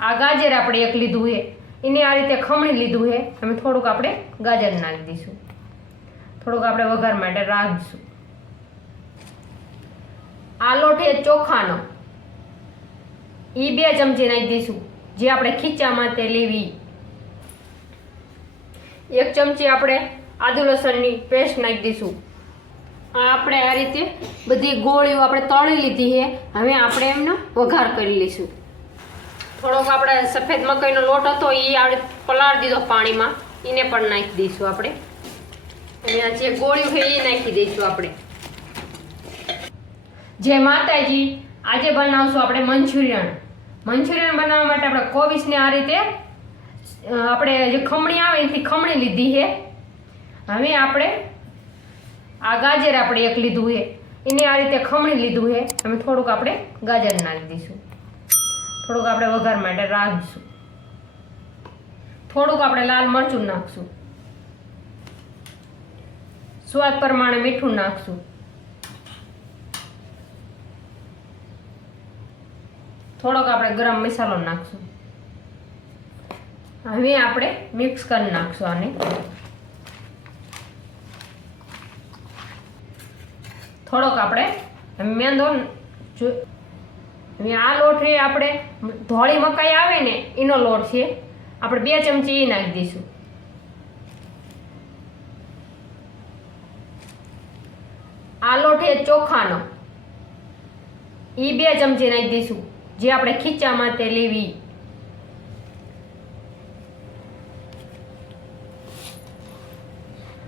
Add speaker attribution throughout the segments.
Speaker 1: આ ગાજર આપણે એક લીધું છે. એને આ રીતે ખમણી લીધું છે. અમે થોડુંક આપણે ગાજર નાખી દઈશું. થોડુંક આપણે વઘાર માટે રાખીશું. આ લોટ છે ચોખાનો. એ બે ચમચી નાખી દઈશું. જે આપણે ખીચા માટે લેવી. એક ચમચી આપણે આદુ લસણની પેસ્ટ નાખી દઈશું. આ આપણે આ રીતે બધી ગોળીઓ આપણે તળી લીધી છે. હવે આપણે એમનો વઘાર કરી લઈશું. થોડોક આપણે સફેદ મકાઈનો લોટ હતો એ આપણે પલાળી દીધો પાણીમાં. એને પણ નાખી દઈશું આપણે. આ જે ગોળ્યું છે એ નાખી દઈશું આપણે. જય માતાજી, આજે બનાવશું આપણે મંચુરિયન. મંચુરિયન બનાવવા માટે આપણે કોબીસને આ રીતે આપણે જે ખમણી આવે એથી ખમણી લીધી છે. હવે આપણે આ ગાજર આપણે એક લીધું છે. એને આ રીતે ખમણી લીધું છે. અમે થોડુંક આપણે ગાજર નાખી દઈશું. થોડુંક આપણે વઘાર માટે રાખીશું. થોડુંક આપણે લાલ મરચું નાખશું. સ્વાદ પ્રમાણે મીઠું નાખશું. થોડોક આપણે ગરમ મસાલો નાખશું. હવે આપણે મિક્સ કરી નાખશું આને. થોડોક આપણે મેંદો હવે આ લોટ છે આપણે ધોળી મકાઈ આવે ને, એનો લોટ છે. આપણે બે ચમચી એ નાખી દઈશું. આ લોટ એ ચોખાનો. એ બે ચમચી નાખી દઈશું. જે આપણે ખીચા માટે લેવી.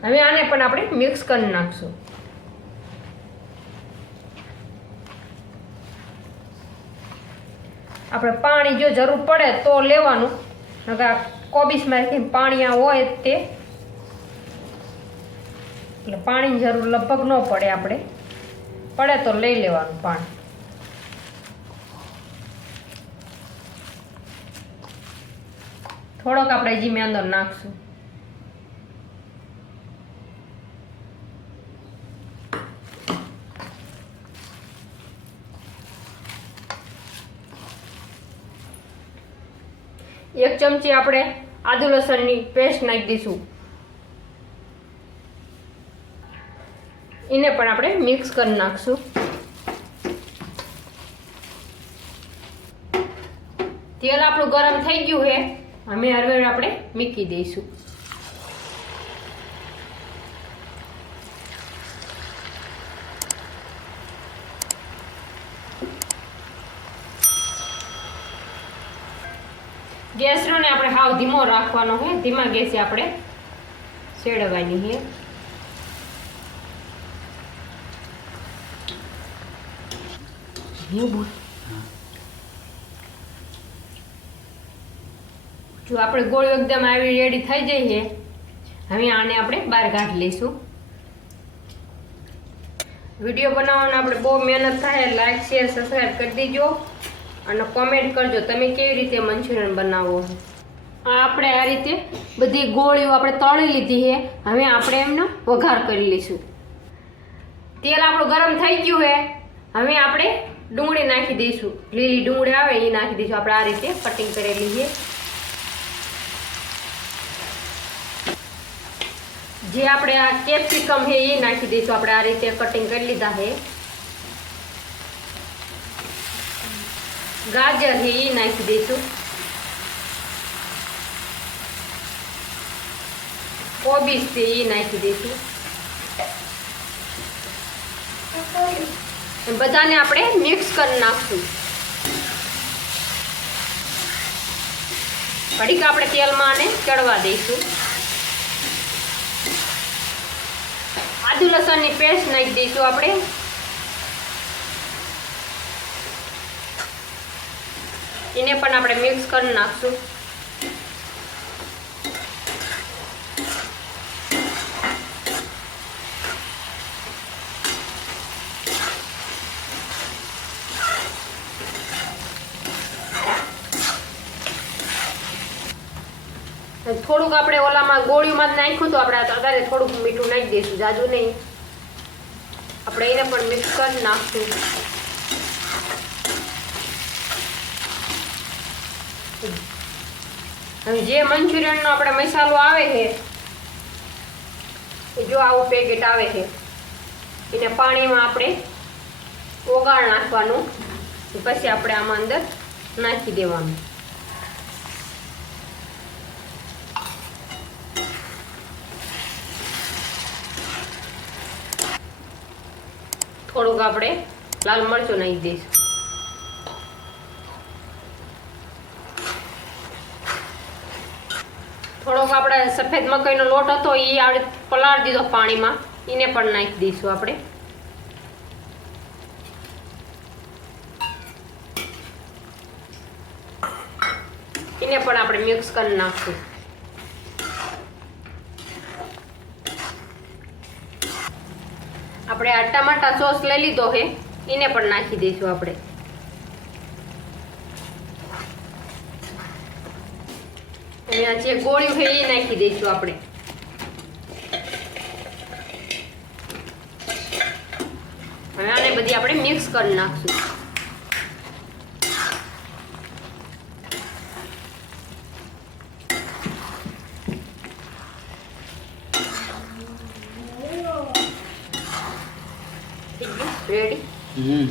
Speaker 1: હવે આને પણ આપણે મિક્સ કરી નાખશું. આપણે પાણી જો જરૂર પડે તો લેવાનું. નકર કોબીસમાંથી પાણી આ હોય તે. એટલે પાણીની જરૂર લગભગ ન પડે આપણે. પડે તો લઈ લેવાનું પાણી. થોડોક આપણે હજી અંદર નાખશું. એક ચમચી આપણે આદુ લસણની પેસ્ટ નાખી દઈશું. એને પણ આપણે મિક્સ કરી નાખશું. તેલ આપણું ગરમ થઈ ગયું છે. અમે હરવેર આપણે મૂકી દઈશું. ગેસનો ને આપણે હાવ ધીમો રાખવાનો હોય ધીમા ગેસે આપણે શેડવાની છે જો આપણે ગોળ એકદમ આવી રેડી થઈ છે હવે આને આપણે બહાર કાઢી લઈશું. વીડિયો બનાવવાનો આપણે બહુ મહેનત થાય, લાઈક, શેર સબસ્ક્રાઈબ કરી દેજો. અને કોમેન્ટ કરજો, તમે કેવી રીતે મંચુરિયન બનાવો? આપણે આ રીતે બધી ગોળીઓ આપણે તળી લીધી છે. હવે આપણે એમનો વઘાર કરી લઈશું. તેલ આપણું ગરમ થઈ ગયું છે. હવે આપણે ડુંગળી નાખી દઈશું. લીલી ડુંગળી આવે એ નાખી દઈશું. આપણે આ રીતે કટિંગ કરેલી છે. જે આપણે આ કેપ્સિકમ છે એ નાખી દઈશું. આપણે આ રીતે કટિંગ કરી લીધા છે. ગાજર છે એ નાખી દઈશું કોબીજ છે એ નાખી દઈશું બધાને આપણે મિક્સ કરી નાખશું. ઘડીક આપણે તેલમાં આને ચડવા દઈશું. આદુ લસણની પેસ્ટ નાખી દઈશું આપણે. એને પણ આપણે મિક્સ કરી નાખશું. થોડુંક આપણે ઓલામાં ગોળીમાં જ નાખ્યું તો આપણે અત્યારે થોડુંક મીઠું નાખી દઈશું, જાજુ નહીં. આપણે એને પણ મિક્સ કરી નાખશું. હવે જે મંચુરિયનનો આપણે મસાલો આવે છે જો આવું પેકેટ આવે છે, એને પાણીમાં આપણે ઓગાળ નાખવાનું પછી આપણે આમાં અંદર નાખી દેવાનું. થોડુંક આપણે લાલ મરચું નાખી દઈશું. થોડોક આપણે સફેદ મકાઈનો લોટ હતો એ આપણે પલાળી દીધો પાણીમાં. એને પણ નાખી દઈશું આપણે. એને પણ આપણે મિક્સ કરી નાખશું. આપણે આ ટમાટા સોસ લઈ લીધો છે એને પણ નાખી દઈશું આપણે. અને આ જે ગોળ્યું હોય એ નાખી દઈશું આપણે. હવે આને બધી આપણે મિક્સ કરી નાખશું. રેડી
Speaker 2: હમ.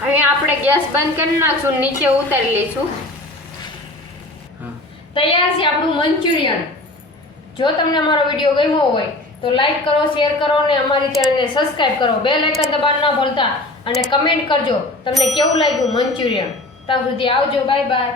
Speaker 1: હવે આપણે ગેસ બંધ કરી નાખશું નીચે ઉતારી લઈશું. તૈયાર છે આપણું મંચુરિયન. જો તમને અમારો વીડિયો ગમ્યો હોય, તો લાઈક કરો શેર કરો અને અમારી ચેનલને સબસ્ક્રાઇબ કરો. બે લાઇકન દબાણ ન ભૂલતા અને કમેન્ટ કરજો તમને કેવું લાગ્યું મંચુરિયન. ત્યાં સુધી આવજો. Bye bye